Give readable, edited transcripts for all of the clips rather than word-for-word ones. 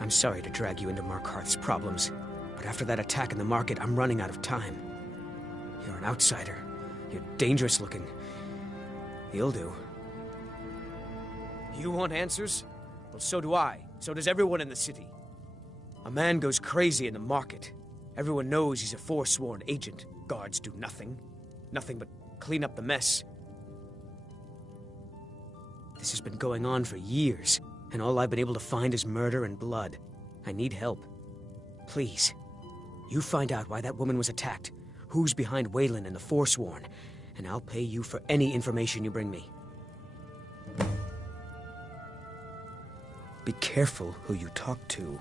I'm sorry to drag you into Markarth's problems, but after that attack in the market, I'm running out of time. You're an outsider. You're dangerous looking. You'll do. You want answers? Well, so do I. So does everyone in the city. A man goes crazy in the market. Everyone knows he's a forsworn agent. Guards do nothing. Nothing but clean up the mess. This has been going on for years, and all I've been able to find is murder and blood. I need help. Please, you find out why that woman was attacked, who's behind Waylon and the Forsworn, and I'll pay you for any information you bring me. Be careful who you talk to.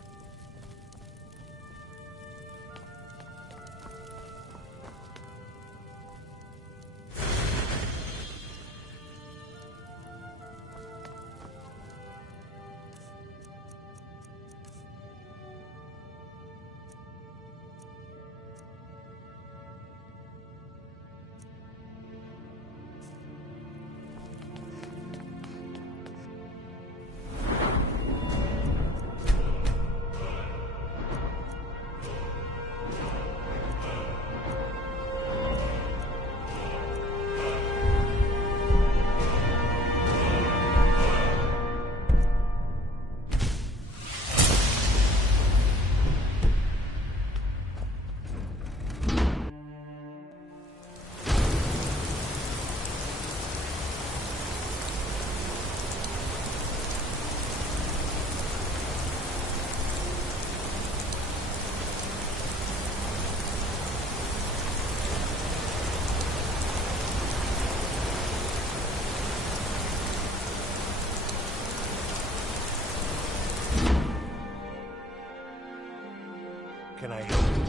Can I help you?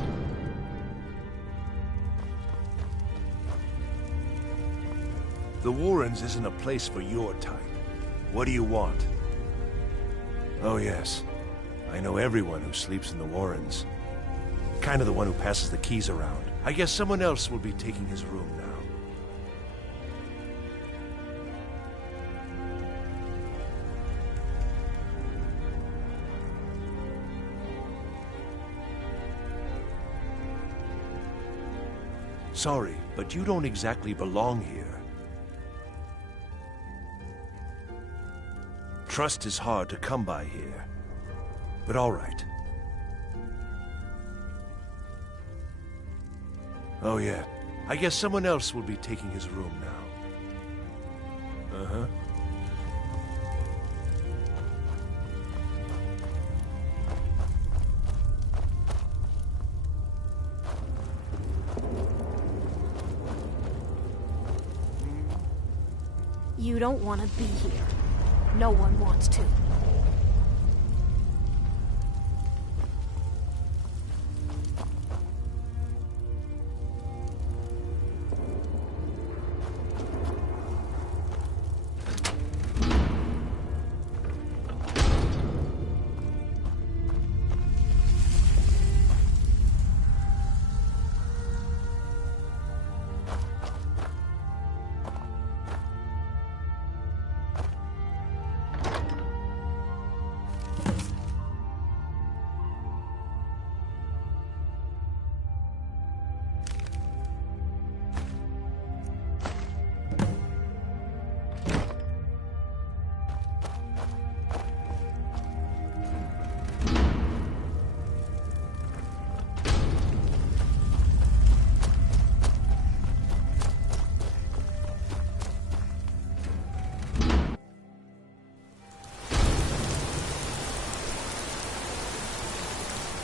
The Warrens isn't a place for your type. What do you want? Oh yes, I know everyone who sleeps in the Warrens. Kind of the one who passes the keys around. I guess someone else will be taking his room now. Sorry, but you don't exactly belong here. Trust is hard to come by here. But all right. Oh yeah, I guess someone else will be taking his room now. Uh-huh. You don't want to be here. No one wants to.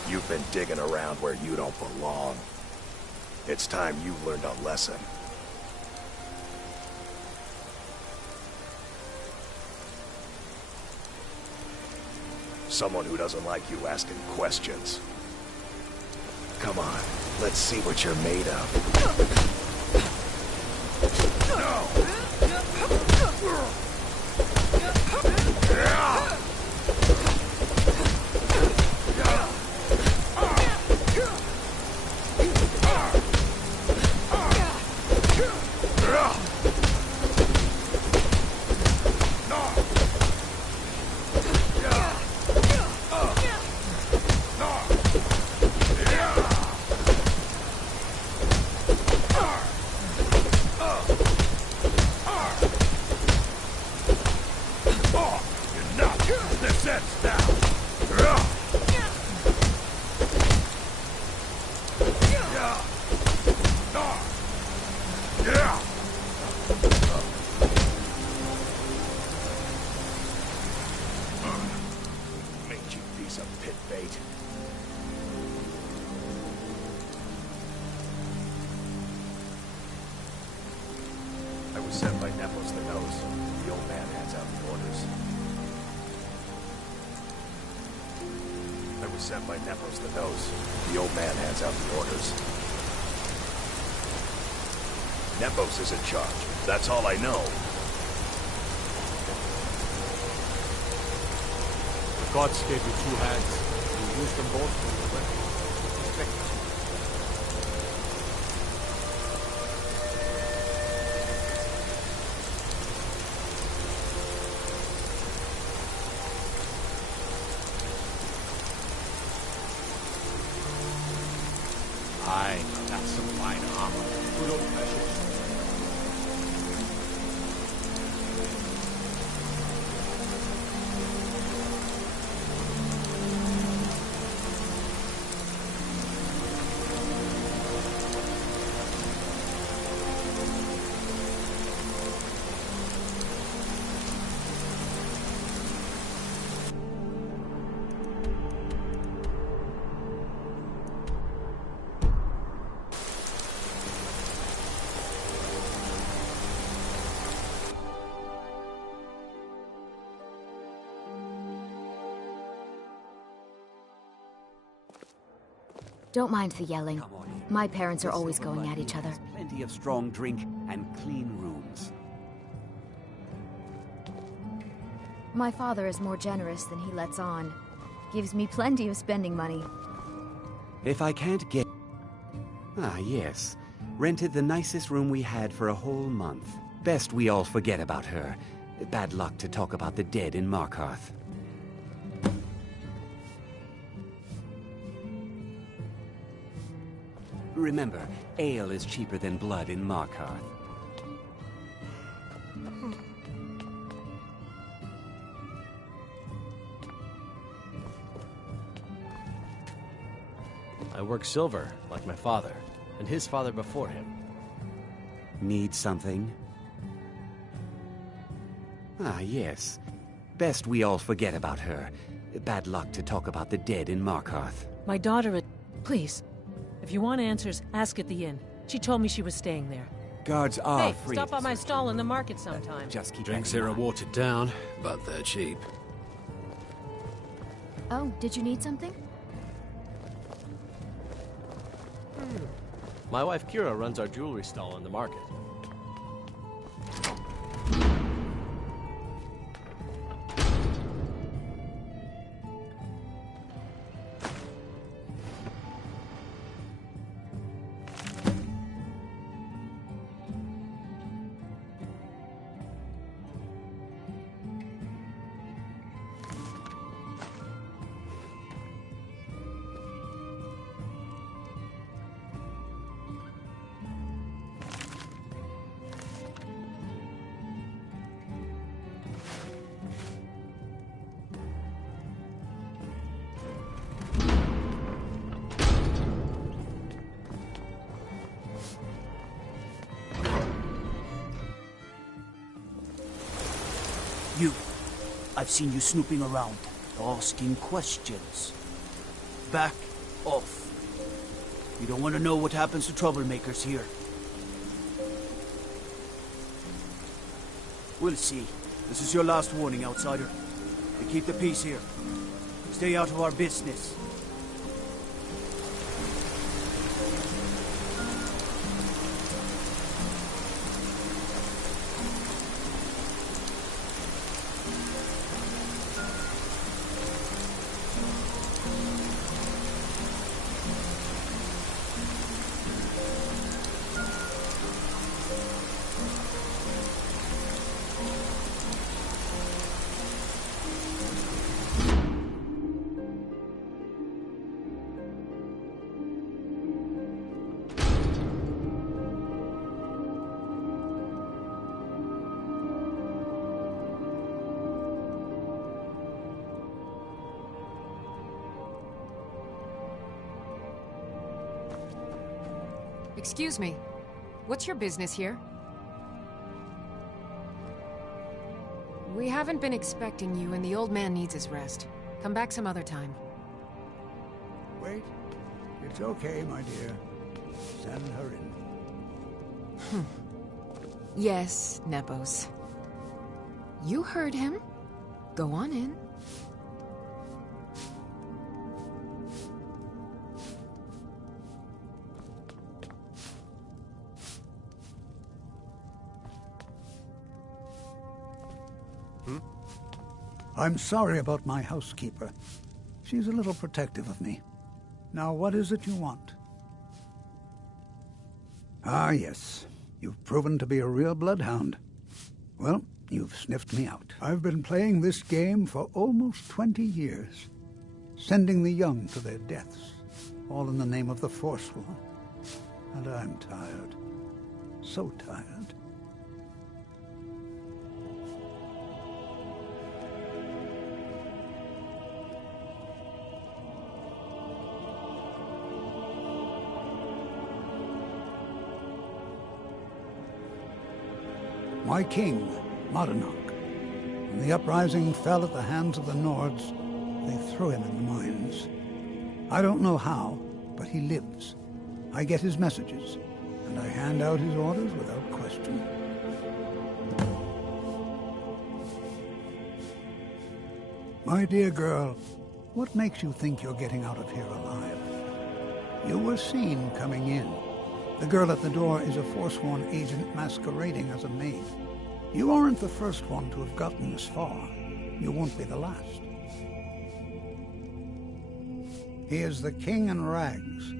You've been digging around where you don't belong. It's time you learned a lesson. Someone who doesn't like you asking questions. Come on, let's see what you're made of. Heads down! Mangy piece of pit bait. I was sent by Nepos the Nose. The old man hands out the orders. I was sent by Nepos the Nose. The old man hands out the orders. Nepos is in charge. That's all I know. The gods gave you two hands. You used them both for your weapon. Respect it. Aye, that's some fine armor. Good old fashioned. Don't mind the yelling. Come on in. My parents are The always Silver going at Lightning each other. has plenty of strong drink and clean rooms. My father is more generous than he lets on. Gives me plenty of spending money. If I can't get... Ah, yes. Rented the nicest room we had for a whole month. Best we all forget about her. Bad luck to talk about the dead in Markarth. Remember, ale is cheaper than blood in Markarth. I work silver, like my father, and his father before him. Need something? Ah, yes. Best we all forget about her. Bad luck to talk about the dead in Markarth. My daughter... Please. If you want answers, ask at the inn. She told me she was staying there. Guards are Hey, free. stop to by my search stall in the rooms. market sometime. Just keep Drinks that in here are mind. watered down, but they're cheap. Oh, did you need something? My wife Kira runs our jewelry stall in the market. You. I've seen you snooping around, asking questions. Back off. You don't want to know what happens to troublemakers here. We'll see. This is your last warning, outsider. And keep the peace here. Stay out of our business. Excuse me. What's your business here? We haven't been expecting you, and the old man needs his rest. Come back some other time. Wait. It's okay, my dear. Send her in. Yes, Nepos. You heard him. Go on in. I'm sorry about my housekeeper. She's a little protective of me. Now, what is it you want? Ah, yes. You've proven to be a real bloodhound. Well, you've sniffed me out. I've been playing this game for almost 20 years, sending the young to their deaths, all in the name of the Forsworn. And I'm tired. So tired. My king, Modernok, when the uprising fell at the hands of the Nords, they threw him in the mines. I don't know how, but he lives. I get his messages, and I hand out his orders without question. My dear girl, what makes you think you're getting out of here alive? You were seen coming in. The girl at the door is a Forsworn agent masquerading as a maid. You aren't the first one to have gotten this far. You won't be the last. He is the King in Rags,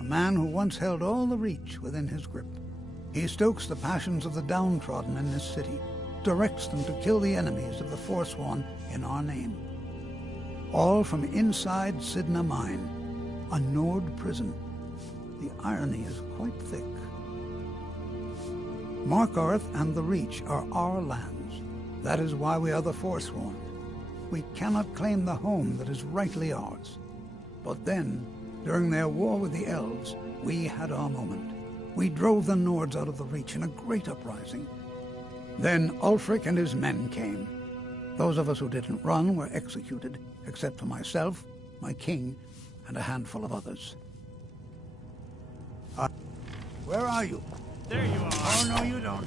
a man who once held all the Reach within his grip. He stokes the passions of the downtrodden in this city, directs them to kill the enemies of the Forsworn in our name. All from inside Sidna Mine, a Nord prison. The irony is quite thick. Markarth and the Reach are our lands. That is why we are the Forsworn. We cannot claim the home that is rightly ours. But then, during their war with the Elves, we had our moment. We drove the Nords out of the Reach in a great uprising. Then Ulfric and his men came. Those of us who didn't run were executed, except for myself, my king, and a handful of others. Where are you? There you are. Oh, no, you don't.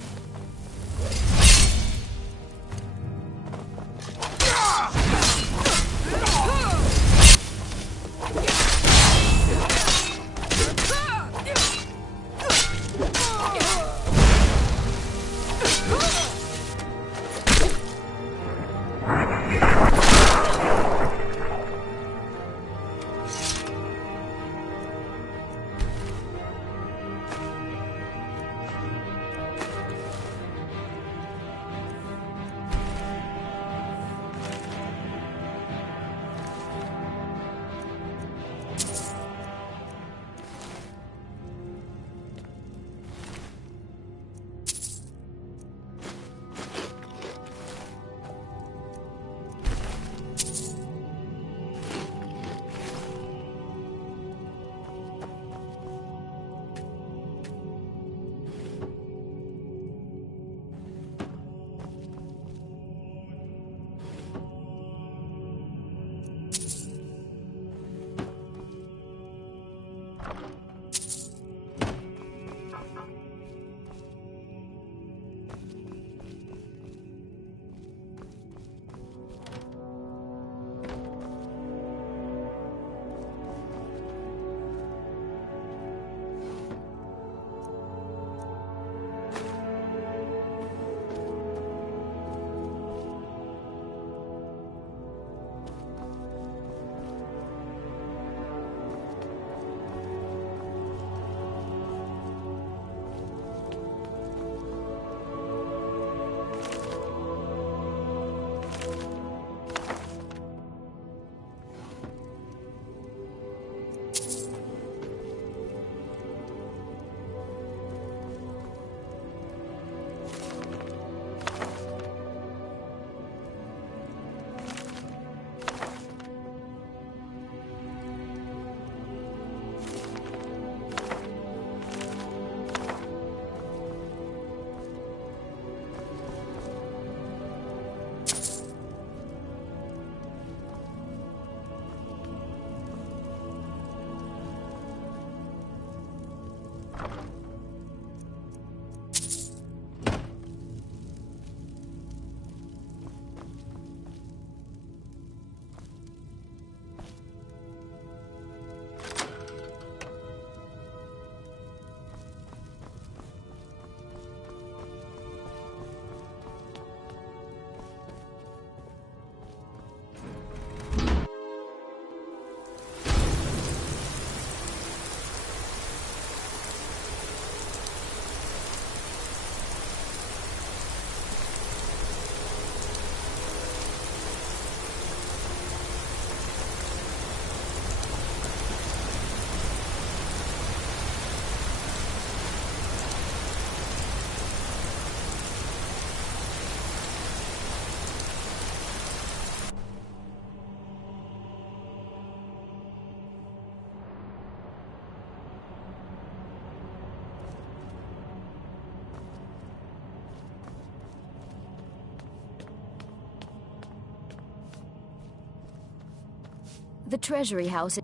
The Treasury House.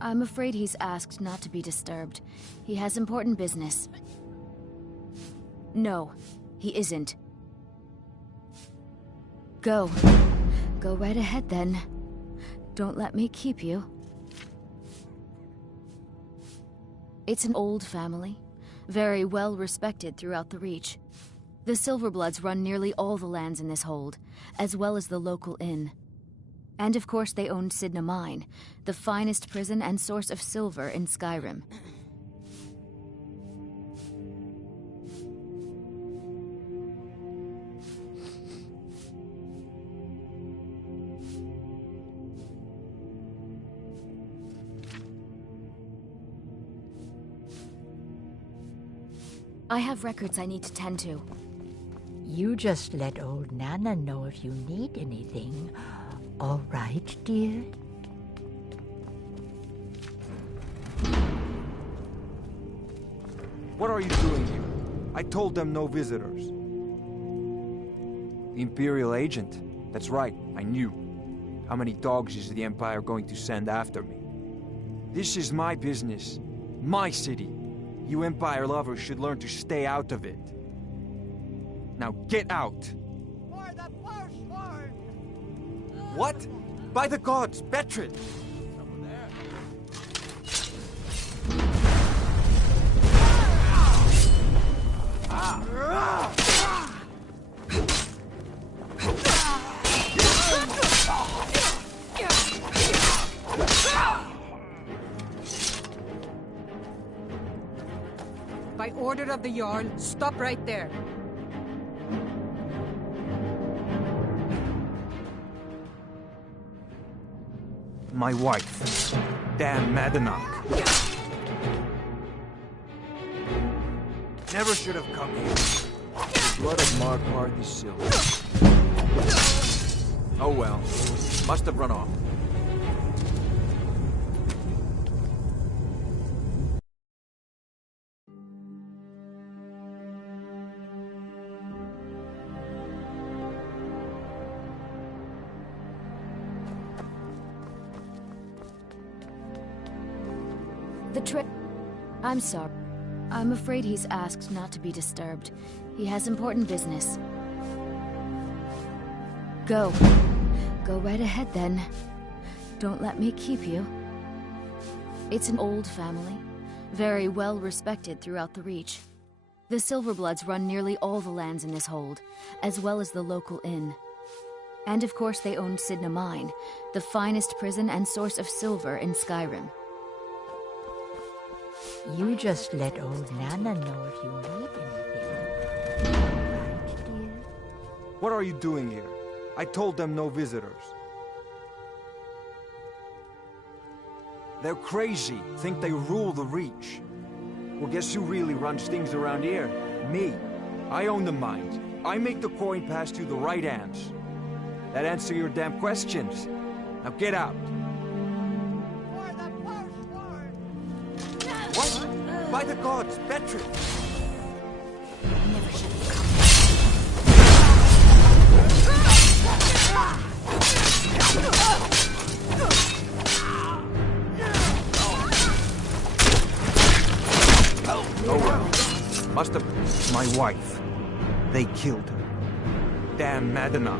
I'm afraid he's asked not to be disturbed. He has important business. No, he isn't. Go. Go right ahead then. Don't let me keep you. It's an old family, very well respected throughout the Reach. The Silverbloods run nearly all the lands in this hold, as well as the local inn. And of course they owned Sidna Mine, the finest prison and source of silver in Skyrim. I have records I need to tend to. You just let old Nana know if you need anything. All right, dear? What are you doing here? I told them no visitors. The Imperial agent. That's right, I knew. How many dogs is the Empire going to send after me? This is my business. My city. You Empire lovers should learn to stay out of it. Now get out! For the Forsworn! What? By the gods, Betrid! By order of the Jarl, stop right there. My wife. Damn Madanach. Never should have come here. The blood of Marquard is silver. Oh well. Must have run off. I'm sorry. I'm afraid he's asked not to be disturbed. He has important business. Go. Go right ahead then. Don't let me keep you. It's an old family, very well respected throughout the Reach. The Silverbloods run nearly all the lands in this hold, as well as the local inn. And of course they owned Sidna Mine, the finest prison and source of silver in Skyrim. You just let old Nana know if you need anything. Right, dear? What are you doing here? I told them no visitors. They're crazy. Think they rule the Reach. Well, guess who really runs things around here? Me. I own the mines. I make the coin pass through the right hands. That answer your damn questions. Now get out. What? By the gods, Betrid! Never should have come. Oh well. Must have... my wife. They killed her. Damn Madanach.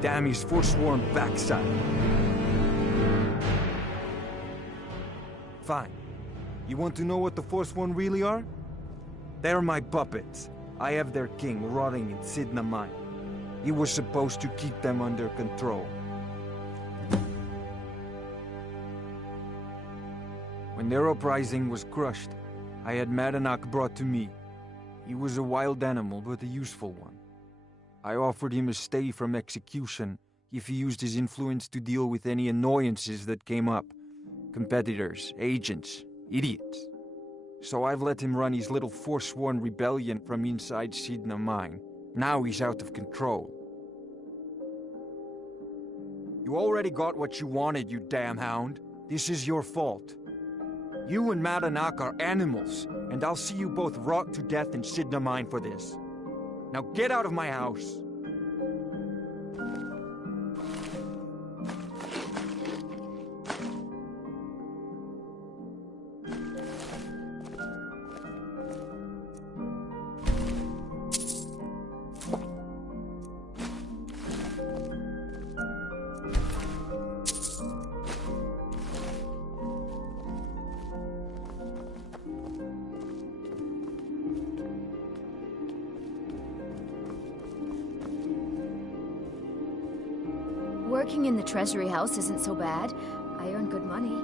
Damn his forsworn backside. Fine. You want to know what the Forsworn really are? They're my puppets. I have their king rotting in Sidna Mine. He was supposed to keep them under control. When their uprising was crushed, I had Madanach brought to me. He was a wild animal, but a useful one. I offered him a stay from execution if he used his influence to deal with any annoyances that came up. Competitors, agents, idiots. So I've let him run his little forsworn rebellion from inside Sidna Mine. Now he's out of control. You already got what you wanted, you damn hound. This is your fault. You and Madanach are animals, and I'll see you both rot to death in Sidna Mine for this. Now get out of my house. Working in the Treasury House isn't so bad. I earn good money.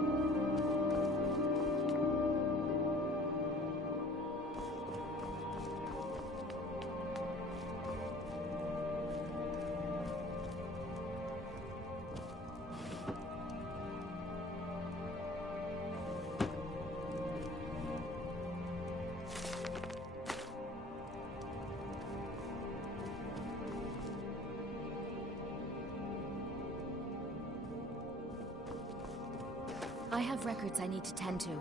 I have records I need to tend to.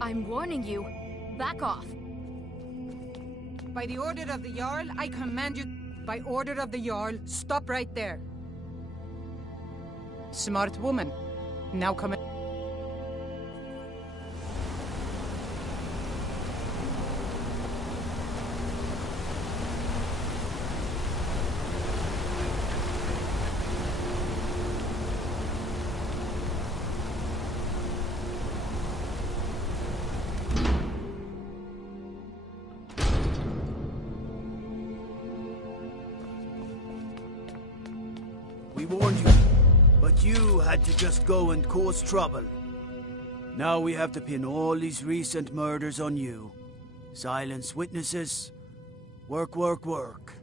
I'm warning you. Back off. By the order of the Jarl, I command you... By order of the Jarl, stop right there. Smart woman. Now come in. We warned you, but you had to just go and cause trouble. Now we have to pin all these recent murders on you. Silence witnesses. Work, work, work.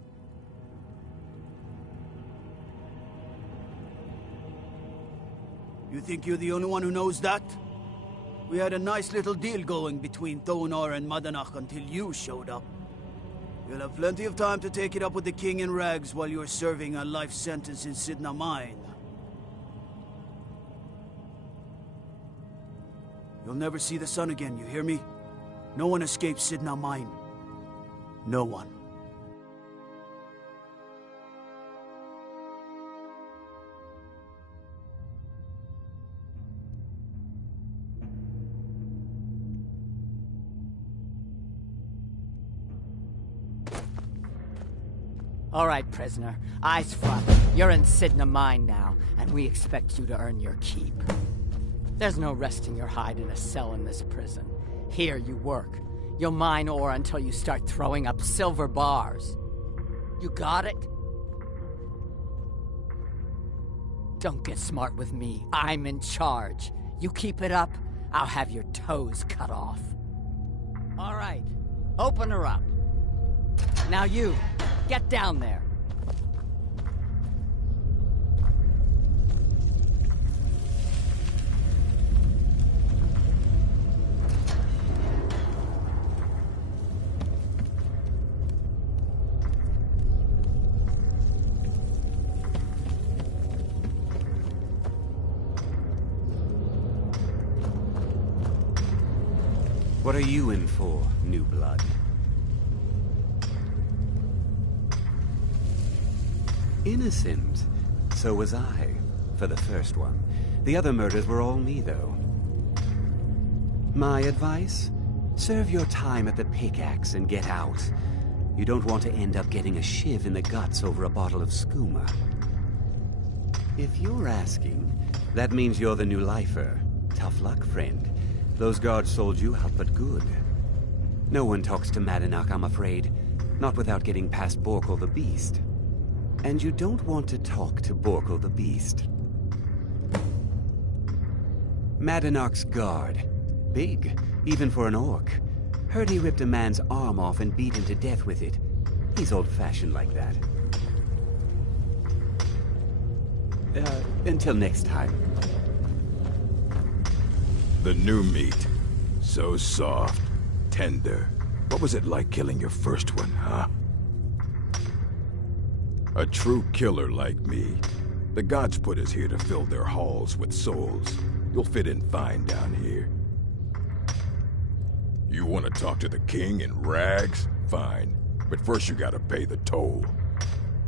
You think you're the only one who knows that? We had a nice little deal going between Thonar and Madanach until you showed up. You'll have plenty of time to take it up with the king in rags while you're serving a life sentence in Sidna Mine. You'll never see the sun again, you hear me? No one escapes Sidna Mine. No one. All right, prisoner. Eyes front. You're in Sidna Mine now, and we expect you to earn your keep. There's no resting your hide in a cell in this prison. Here you work. You'll mine ore until you start throwing up silver bars. You got it? Don't get smart with me. I'm in charge. You keep it up, I'll have your toes cut off. All right. Open her up. Now you, get down there. What are you in for, new blood? Innocent. So was I, for the first one. The other murders were all me, though. My advice? Serve your time at the pickaxe and get out. You don't want to end up getting a shiv in the guts over a bottle of skooma. If you're asking, that means you're the new lifer. Tough luck, friend. Those guards sold you out, but good. No one talks to Madanach, I'm afraid. Not without getting past Borkul the Beast. And you don't want to talk to Borkul the Beast. Madanach's guard. Big, even for an orc. Heard he ripped a man's arm off and beat him to death with it. He's old-fashioned like that. Until next time. The new meat. So soft, tender. What was it like killing your first one, huh? A true killer like me. The gods put us here to fill their halls with souls. You'll fit in fine down here. You want to talk to the king in rags? Fine. But first you gotta pay the toll.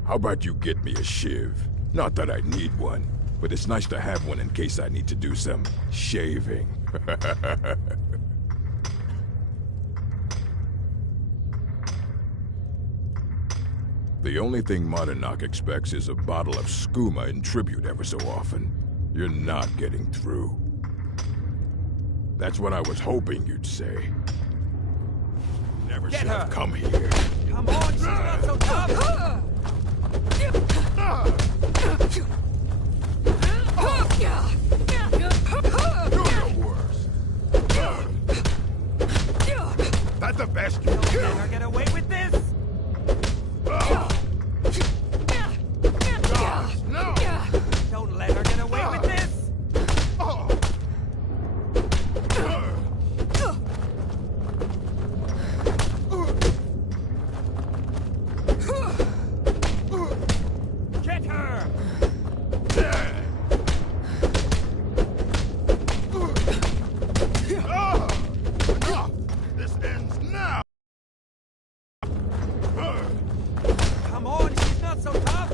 How about you get me a shiv? Not that I need one, but it's nice to have one in case I need to do some shaving. The only thing Madanach expects is a bottle of skooma in tribute ever so often. You're not getting through. That's what I was hoping you'd say. Never should have come here. Come on, she's not so tough! You're the worst. That's the best you can. Never get away with this! Gosh, no! Don't let her get away with this! Get her! This ends now! Come on, she's not so tough!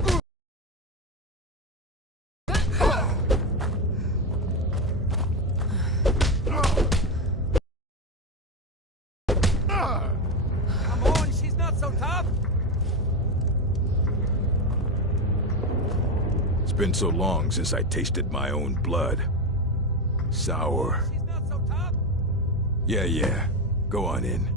Come on, she's not so tough! It's been so long since I tasted my own blood. Sour. She's not so tough! Yeah. Go on in.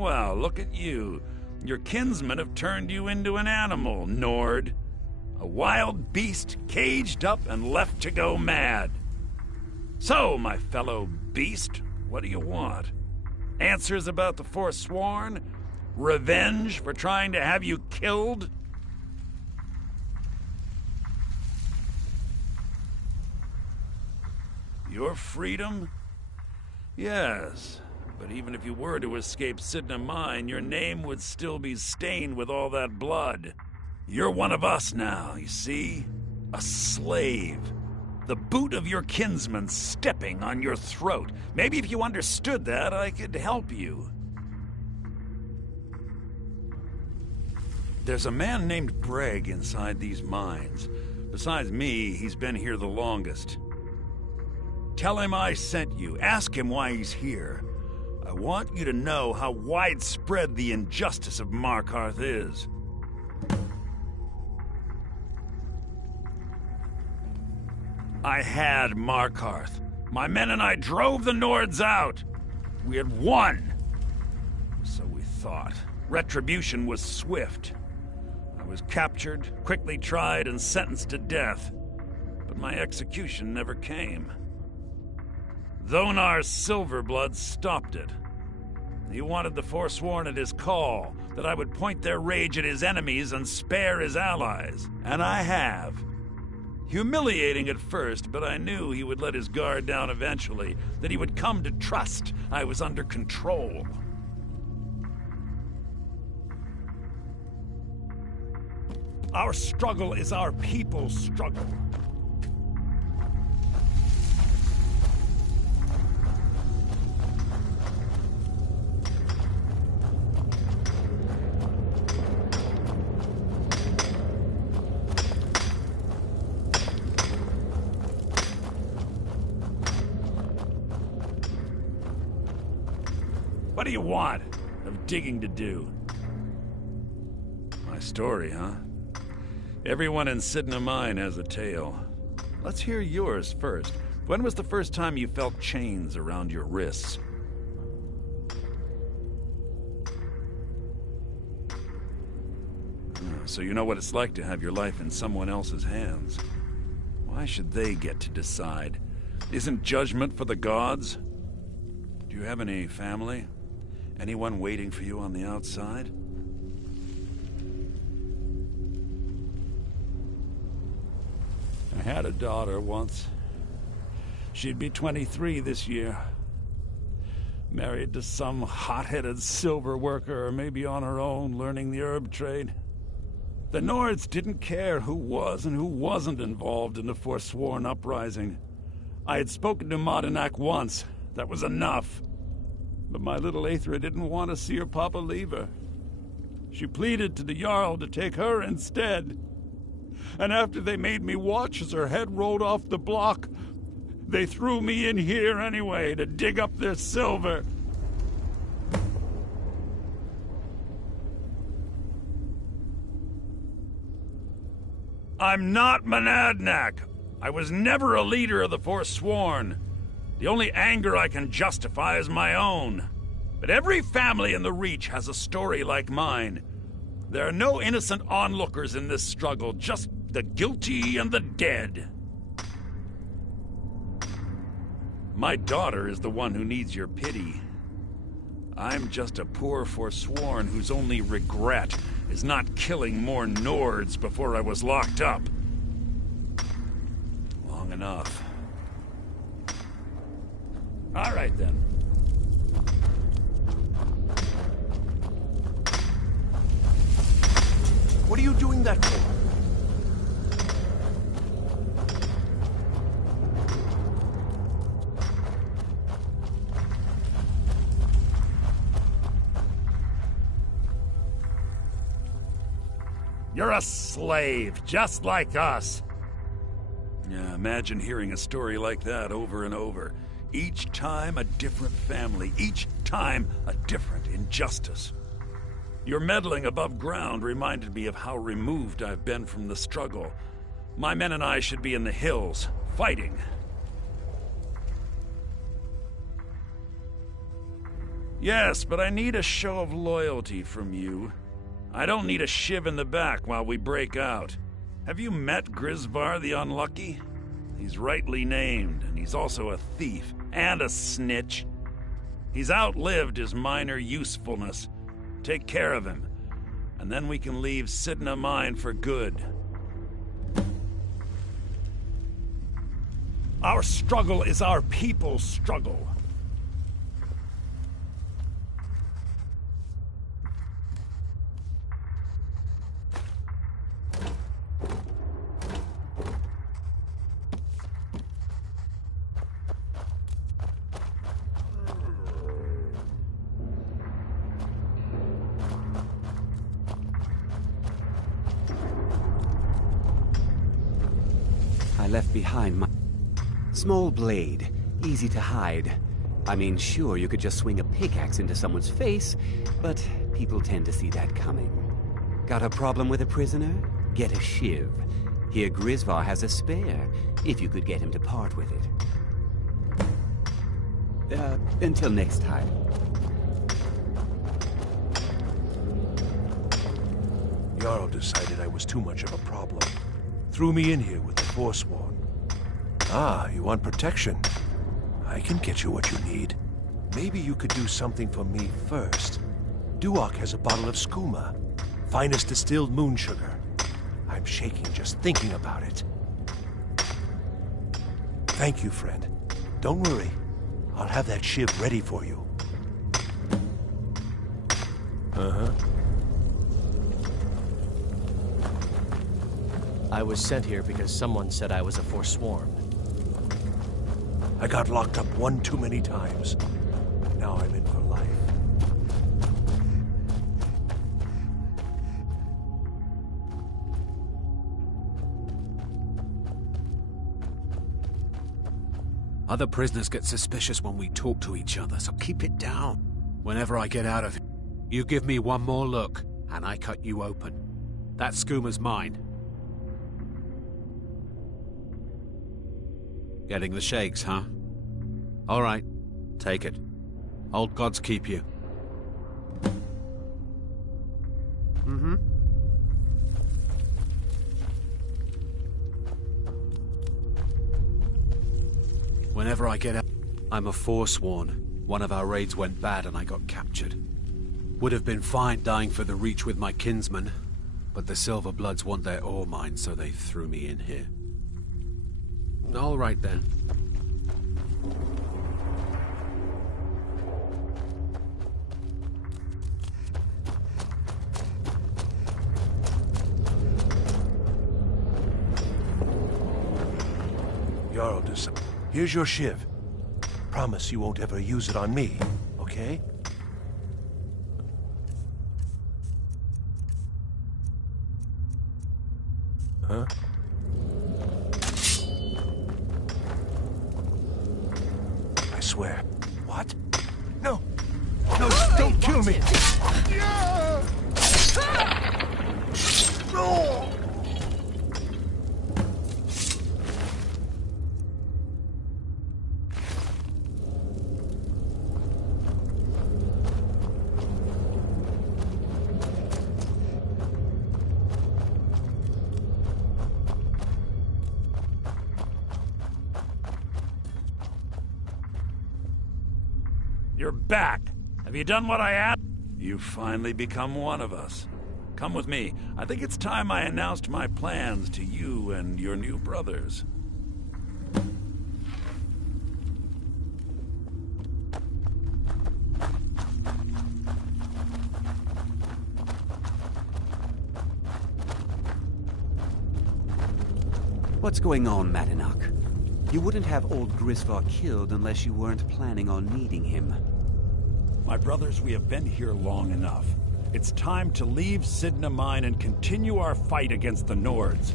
Well, look at you. Your kinsmen have turned you into an animal, Nord. A wild beast caged up and left to go mad. So, my fellow beast, what do you want? Answers about the Forsworn? Revenge for trying to have you killed? Your freedom? Yes. But even if you were to escape Sidna Mine, your name would still be stained with all that blood. You're one of us now, you see? A slave. The boot of your kinsman stepping on your throat. Maybe if you understood that, I could help you. There's a man named Breg inside these mines. Besides me, he's been here the longest. Tell him I sent you. Ask him why he's here. I want you to know how widespread the injustice of Markarth is. I had Markarth. My men and I drove the Nords out. We had won. So we thought. Retribution was swift. I was captured, quickly tried, and sentenced to death. But my execution never came. Dhonar's Silverblood stopped it. He wanted the Forsworn at his call, that I would point their rage at his enemies and spare his allies. And I have. Humiliating at first, but I knew he would let his guard down eventually, that he would come to trust I was under control. Our struggle is our people's struggle. What do you want? Have digging to do. My story, huh? Everyone in Sidna Mine has a tale. Let's hear yours first. When was the first time you felt chains around your wrists? So you know what it's like to have your life in someone else's hands. Why should they get to decide? Isn't judgment for the gods? Do you have any family? Anyone waiting for you on the outside? I had a daughter once. She'd be 23 this year. Married to some hot-headed silver worker, or maybe on her own, learning the herb trade. The Nords didn't care who was and who wasn't involved in the Forsworn uprising. I had spoken to Madanak once. That was enough. But my little Aethra didn't want to see her papa leave her. She pleaded to the Jarl to take her instead. And after they made me watch as her head rolled off the block, they threw me in here anyway to dig up their silver. I'm not Monadnock. I was never a leader of the Forsworn. The only anger I can justify is my own. But every family in the Reach has a story like mine. There are no innocent onlookers in this struggle, just the guilty and the dead. My daughter is the one who needs your pity. I'm just a poor Forsworn whose only regret is not killing more Nords before I was locked up. Long enough. All right, then. What are you doing that for? You're a slave, just like us. Yeah, imagine hearing a story like that over and over. Each time a different family, each time a different injustice. Your meddling above ground reminded me of how removed I've been from the struggle. My men and I should be in the hills, fighting. Yes, but I need a show of loyalty from you. I don't need a shiv in the back while we break out. Have you met Grisvar the Unlucky? He's rightly named, and he's also a thief and a snitch. He's outlived his minor usefulness. Take care of him, and then we can leave Sidna Mine for good. Our struggle is our people's struggle. I left behind my small blade, easy to hide. I mean, sure, you could just swing a pickaxe into someone's face, but people tend to see that coming. Got a problem with a prisoner? Get a shiv. Here Grisvar has a spare, if you could get him to part with it. Until next time. Jarl decided I was too much of a problem. Threw me in here with the Forsworn. Ah, you want protection? I can get you what you need. Maybe you could do something for me first. Duak has a bottle of skooma, finest distilled moon sugar. I'm shaking just thinking about it. Thank you, friend. Don't worry. I'll have that shiv ready for you. Uh-huh. I was sent here because someone said I was a Forsworn. I got locked up one too many times. Now I'm in for life. Other prisoners get suspicious when we talk to each other, so keep it down. Whenever I get out of here, you give me one more look, and I cut you open. That skooma's mine. Getting the shakes, huh? All right, take it. Old gods keep you. Mm-hmm. Whenever I get out, I'm a forsworn. One of our raids went bad and I got captured. Would have been fine dying for the Reach with my kinsmen, but the Silver Bloods want their ore mine, so they threw me in here. All right then. Jarl, do something. Here's your shiv. Promise you won't ever use it on me, okay? Huh? I swear. What? No! No, don't kill me! No! You're back. Have you done what I asked? You've finally become one of us. Come with me. I think it's time I announced my plans to you and your new brothers. What's going on, Madanach? You wouldn't have old Grisvar killed unless you weren't planning on needing him. My brothers, we have been here long enough. It's time to leave Sidna Mine and continue our fight against the Nords.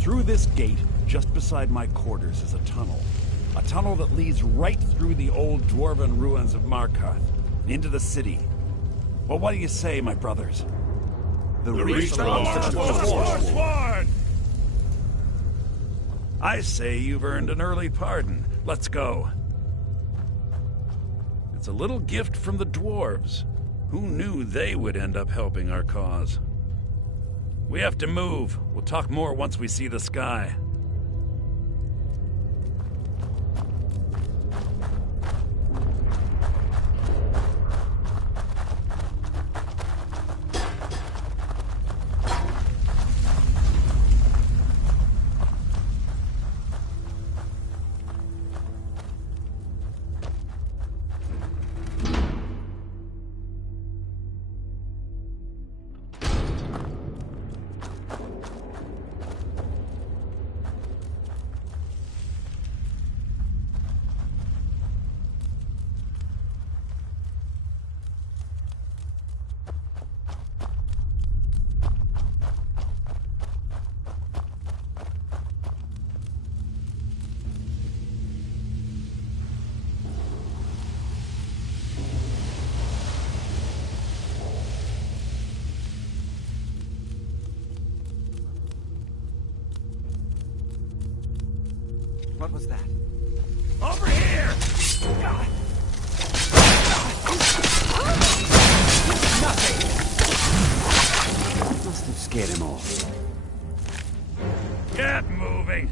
Through this gate, just beside my quarters, is a tunnel. A tunnel that leads right through the old dwarven ruins of Markarth, into the city. Well, what do you say, my brothers? The Reach belongs to the Forsworn! I say you've earned an early pardon. Let's go. It's a little gift from the dwarves. Who knew they would end up helping our cause? We have to move. We'll talk more once we see the sky. What was that? Over here! Nothing! Must have scared him off. Get moving!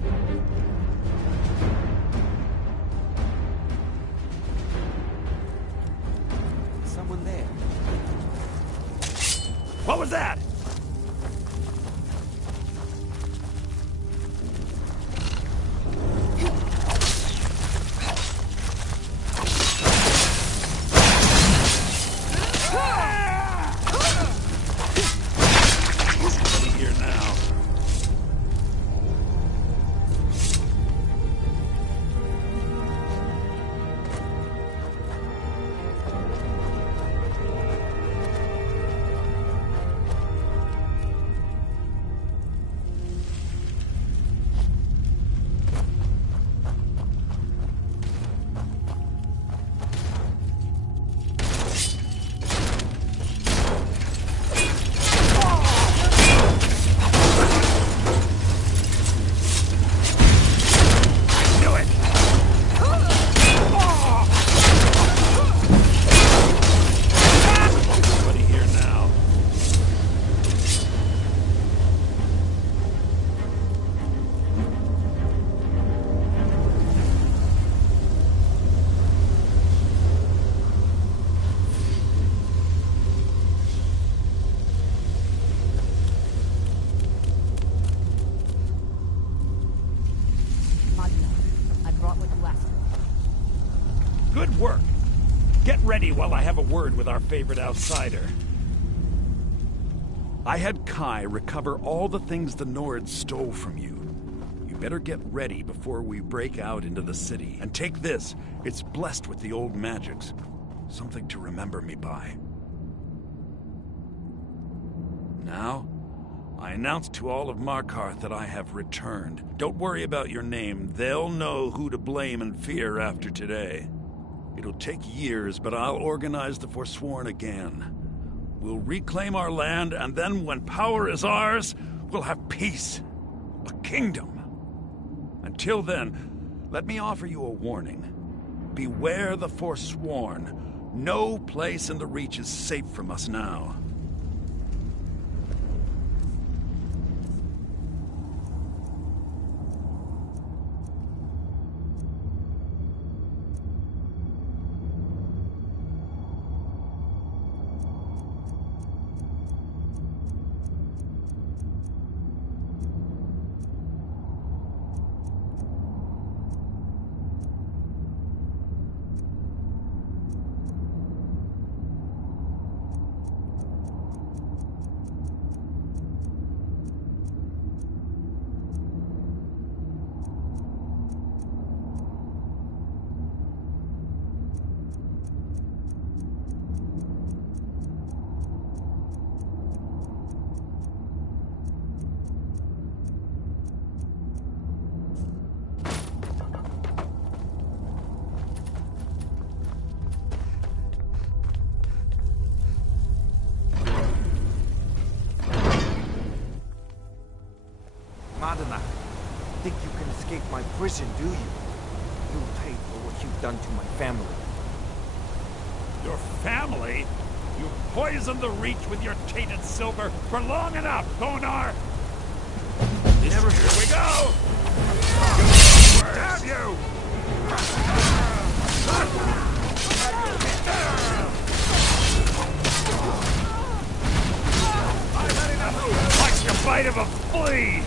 Someone there. What was that? Good work. Get ready while I have a word with our favorite outsider. I had Kai recover all the things the Nords stole from you. You better get ready before we break out into the city. And take this. It's blessed with the old magics. Something to remember me by. Now, I announce to all of Markarth that I have returned. Don't worry about your name. They'll know who to blame and fear after today. It'll take years, but I'll organize the Forsworn again. We'll reclaim our land, and then when power is ours, we'll have peace. A kingdom. Until then, let me offer you a warning. Beware the Forsworn. No place in the Reach is safe from us now. Madana, think you can escape my prison, do you? You'll pay for what you've done to my family. Your family? You poisoned the Reach with your tainted silver for long enough, Thonar! Here we go! Damn you! Like the bite of a flea!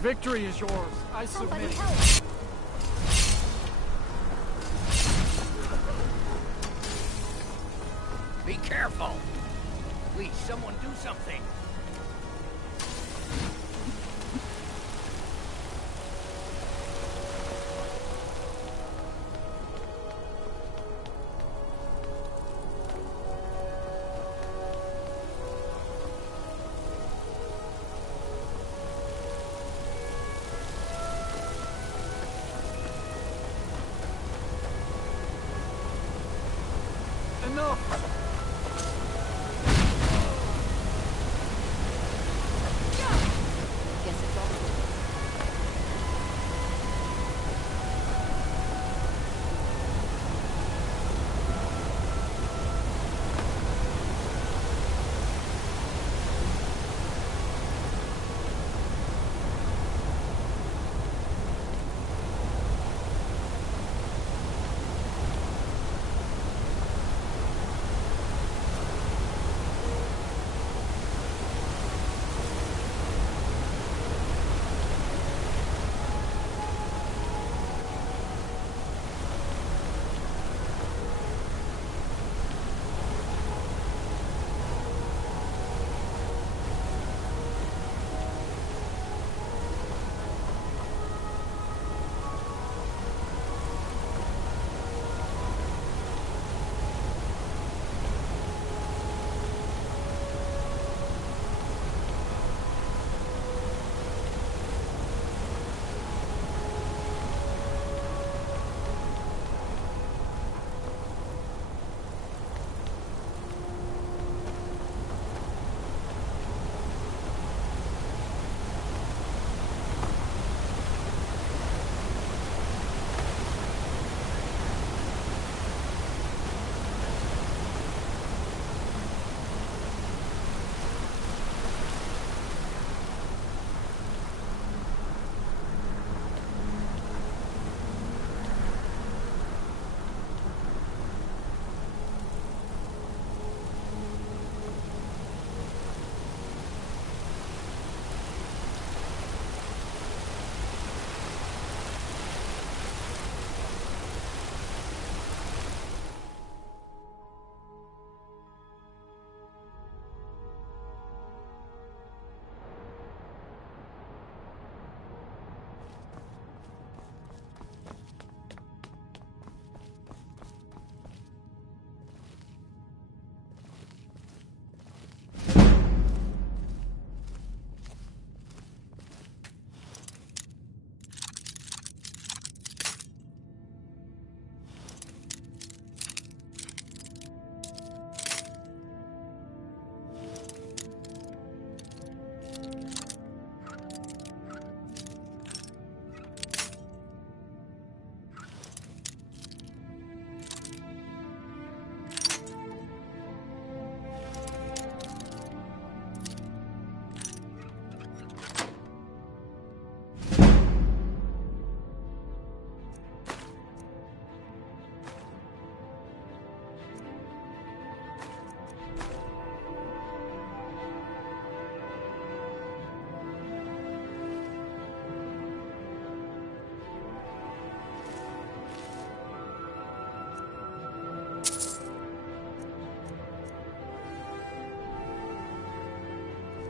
Victory is yours. I submit. Be careful. Please, someone do something.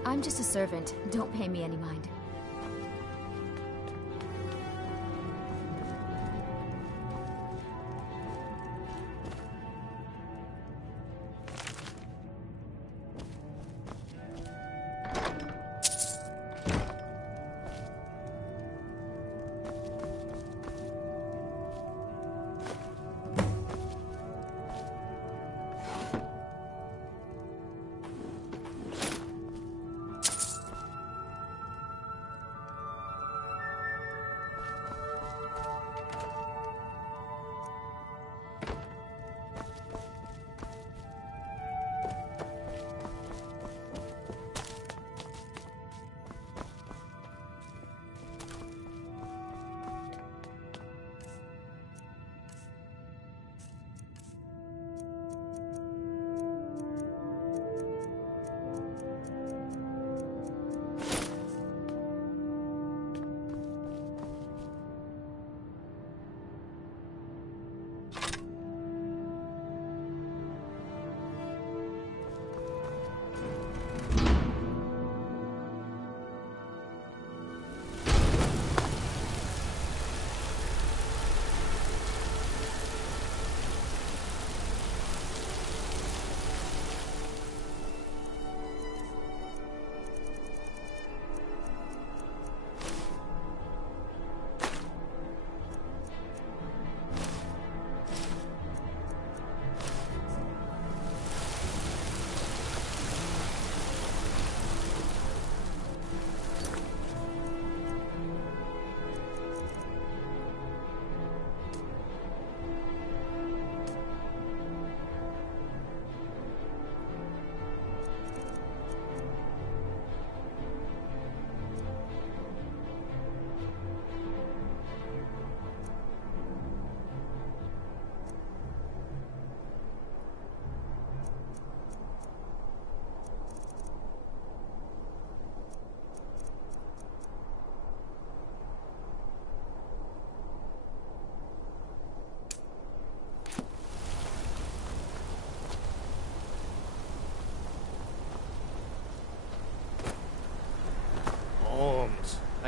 I'm just a servant. Don't pay me any mind.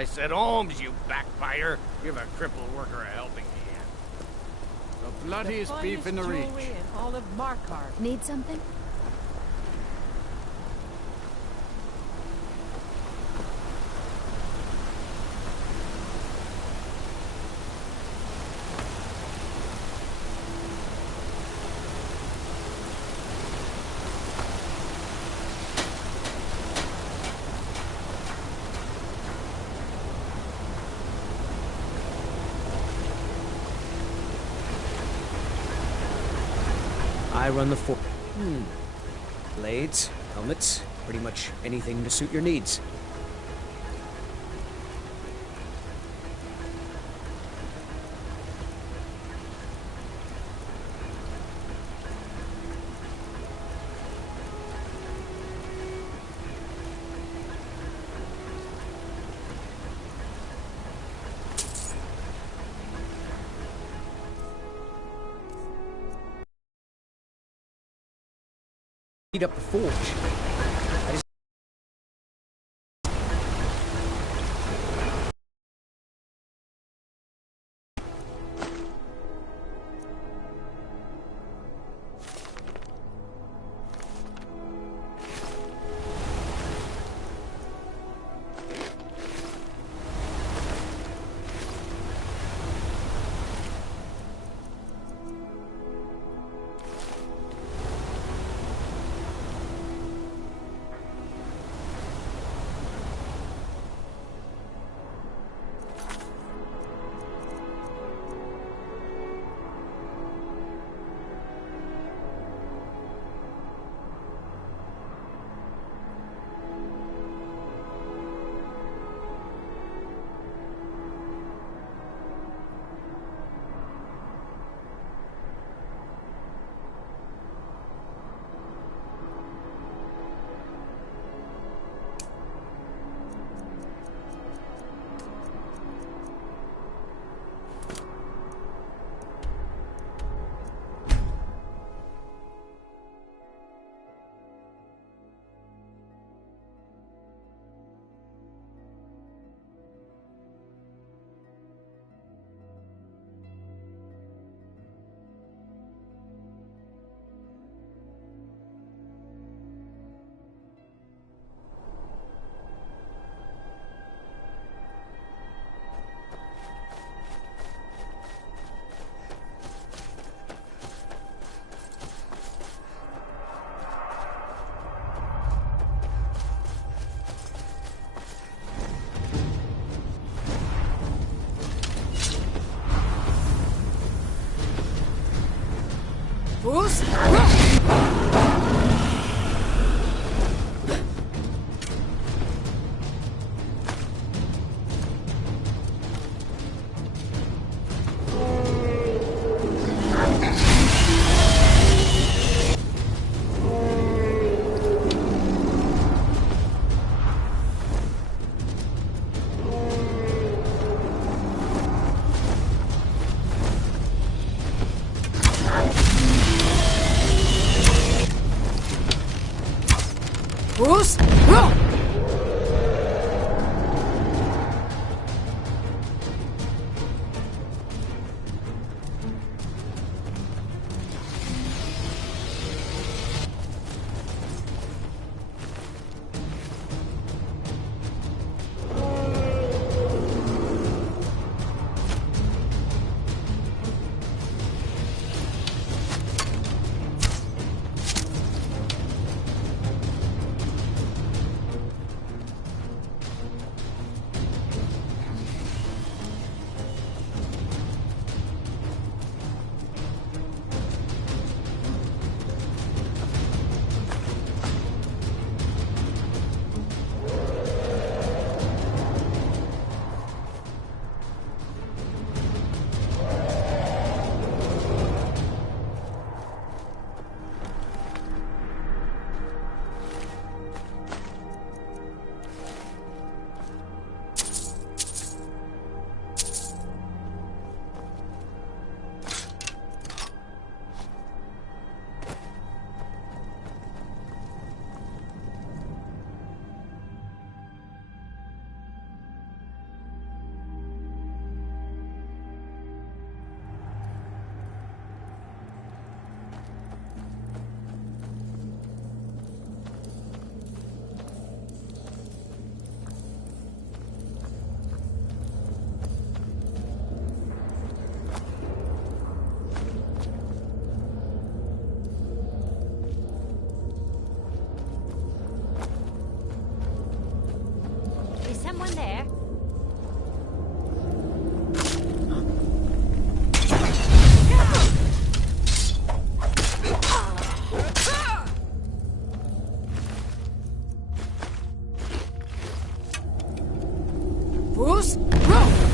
I said Holmes, you backbiter. Give a crippled worker a helping hand. The bloodiest beef in the Reach. In all of Markarth. Need something? I run the fort. Blades, helmets, pretty much anything to suit your needs. Heat up the forge. I just... Bruce! Bruce! Run! Is someone there? Bruce! Run!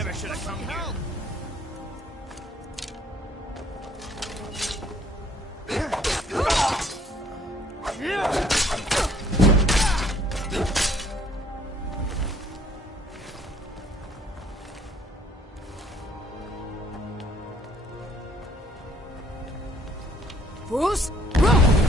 Never should have come here. Bruce? Bruce?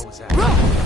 What was that?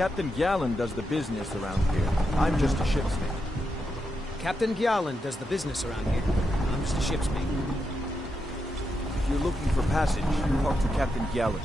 Captain Gallon does the business around here. I'm just a ship's mate. Captain Gallon does the business around here. I'm just a ship's mate. If you're looking for passage, talk to Captain Gallon.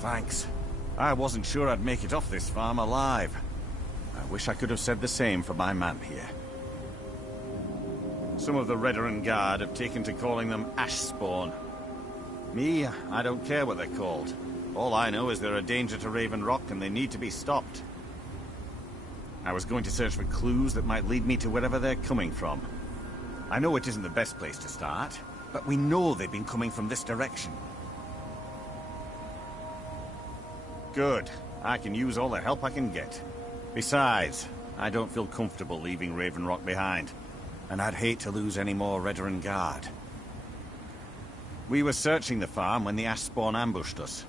Thanks. I wasn't sure I'd make it off this farm alive. I wish I could have said the same for my man here. Some of the Redoran Guard have taken to calling them ash spawn. Me, I don't care what they're called. All I know is they're a danger to Raven Rock and they need to be stopped. I was going to search for clues that might lead me to wherever they're coming from. I know it isn't the best place to start, but we know they've been coming from this direction. Good. I can use all the help I can get. Besides, I don't feel comfortable leaving Raven Rock behind, and I'd hate to lose any more Redoran Guard. We were searching the farm when the ash spawn ambushed us.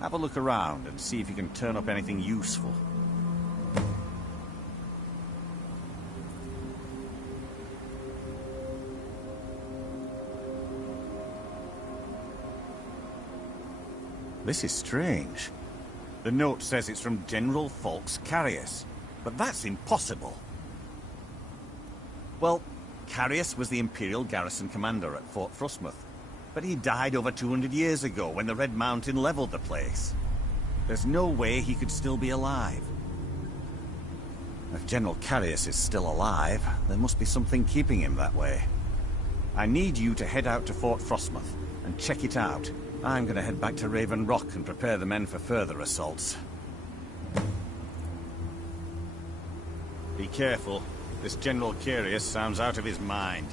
Have a look around and see if you can turn up anything useful. This is strange. The note says it's from General Falks Carius, but that's impossible. Well, Carius was the Imperial garrison commander at Fort Frostmoth, but he died over 200 years ago when the Red Mountain leveled the place. There's no way he could still be alive. If General Carius is still alive, there must be something keeping him that way. I need you to head out to Fort Frostmoth and check it out. I'm gonna head back to Raven Rock and prepare the men for further assaults. Be careful. This General Carius sounds out of his mind.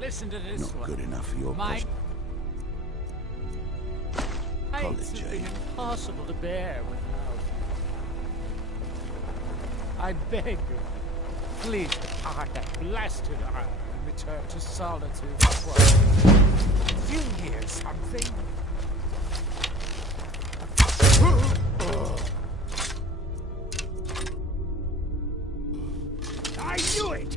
Listen to this Not one. good enough for your My College, nights have been eh? impossible to bear without you. I beg you, please depart that blasted isle and return to solitude for a few years, something. I knew it!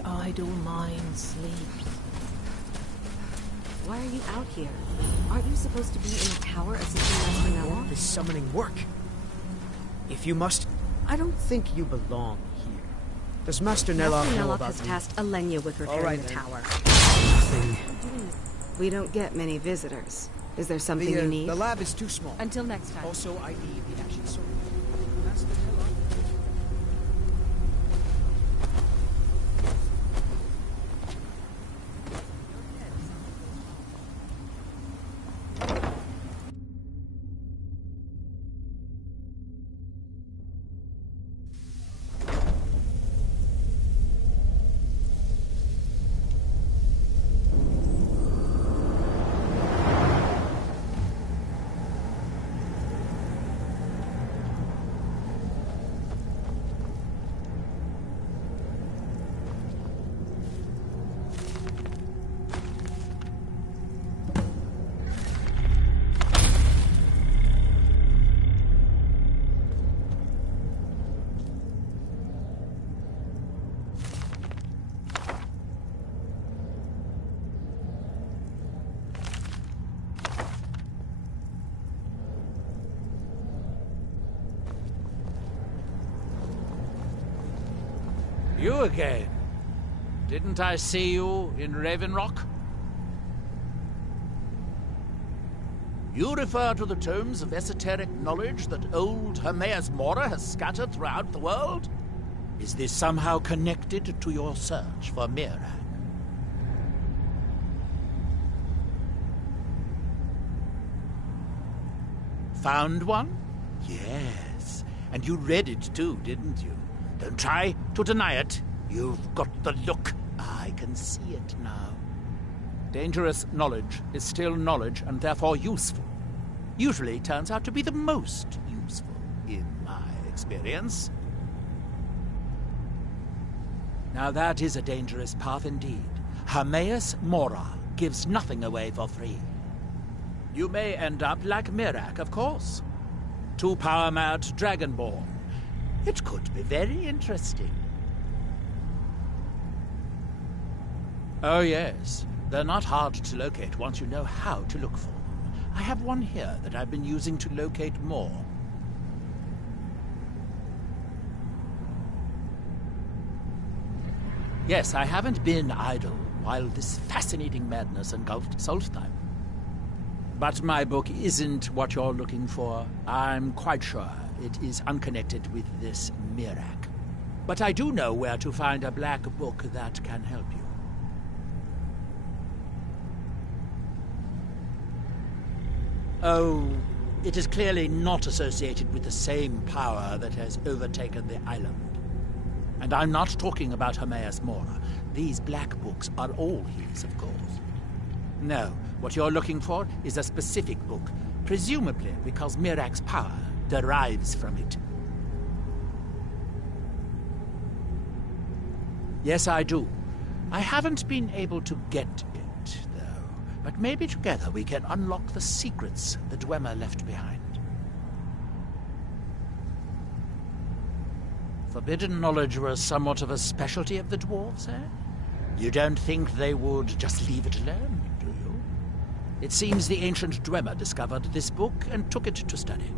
the idle mind sleeps. Why are you out here? Aren't you supposed to be in the tower assisting Master Nella? This summoning work. If you must, I don't think you belong here. Does Master Nelloc Master know Nella about has me? tasked Alenia with repairing right, the then. tower. Nothing. We don't get many visitors. Is there something you need? The lab is too small. Until next time. Also, I need the action sword. You again. Didn't I see you in Raven Rock? You refer to the tomes of esoteric knowledge that old Hermaeus Mora has scattered throughout the world? Is this somehow connected to your search for Mirac? Found one? Yes. And you read it too, didn't you? Don't try to deny it. You've got the look. I can see it now. Dangerous knowledge is still knowledge and therefore useful. Usually turns out to be the most useful, in my experience. Now that is a dangerous path indeed. Hermaeus Mora gives nothing away for free. You may end up like Mirac, of course. Too power-mad Dragonborn. It could be very interesting. Oh yes, they're not hard to locate once you know how to look for them. I have one here that I've been using to locate more. Yes, I haven't been idle while this fascinating madness engulfed Solstheim. But my book isn't what you're looking for. I'm quite sure it is unconnected with this Mirac. But I do know where to find a black book that can help you. Oh, it is clearly not associated with the same power that has overtaken the island. And I'm not talking about Hermaeus Mora. These black books are all his, of course. No, what you're looking for is a specific book, presumably because Mirac's power derives from it. Yes, I do. I haven't been able to get it, though. But maybe together we can unlock the secrets the Dwemer left behind. Forbidden knowledge was somewhat of a specialty of the dwarves, eh? You don't think they would just leave it alone, do you? It seems the ancient Dwemer discovered this book and took it to study.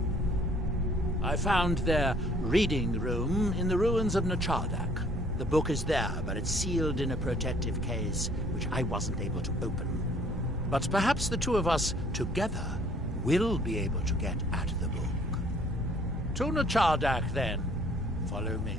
I found their reading room in the ruins of Nachardak. The book is there, but it's sealed in a protective case, which I wasn't able to open. But perhaps the two of us, together, will be able to get at the book. To Nachardak, then. Follow me.